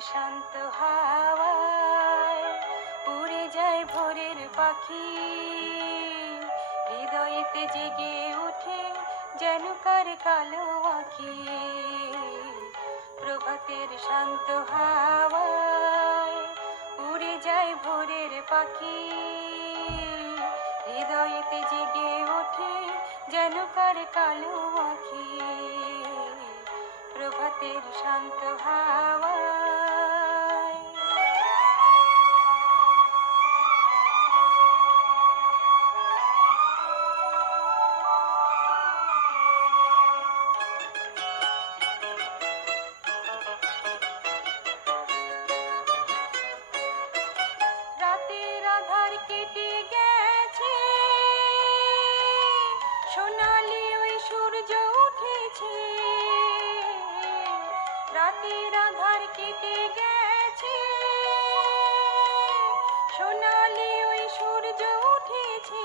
শান্ত হাওয়ায় উড়ে যায় ভোরের পাখি। হৃদয়েতে জেগে ওঠে যেন কার কালো আঁকি প্রভাতের শান্ত হাওয়ায় উড়ে যায় ভোরের পাখি। হৃদয়েতে জেগে ওঠে যেন কার কালো আঁকি প্রভাতের শান্ত হাওয়া সোনালি ওই সূর্য উঠেছে।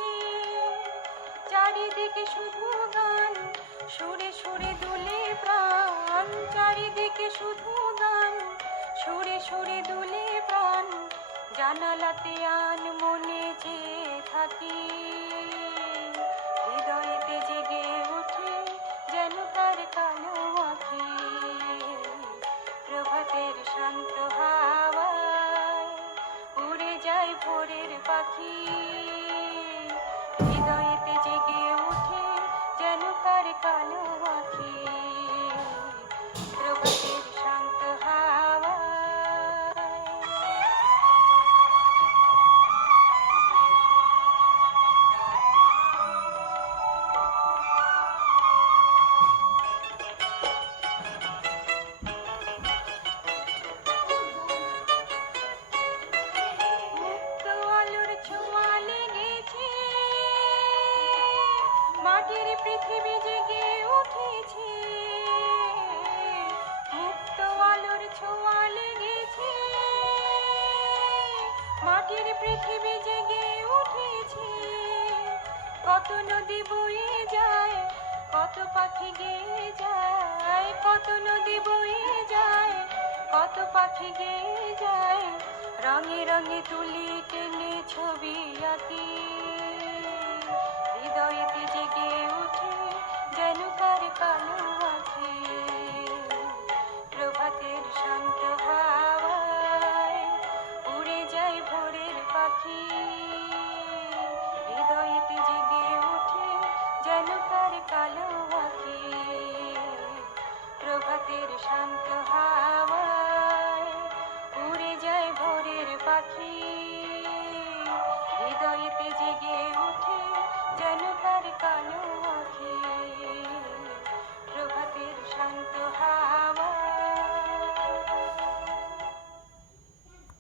চারিদিকে শুধু গান, সুরে সুরে দুলে প্রাণ। চারিদিকে শুধু গান, সুরে সুরে দুলে প্রাণ। জানালাতে আন মনে যে থাকি। উঠেছে। মুক্ত আলোর লেগেছে মাটির পৃথিবী জেগে উঠেছে। কত নদী বয়ে যায়, কত পাখি গেয়ে যায়। কত নদী বয়ে যায়, কত পাখি গেয়ে যায়। রঙে রঙে তুলি টেনে ছবি আঁকি। হৃদয়েতে জেগে উঠে যেন তার কালো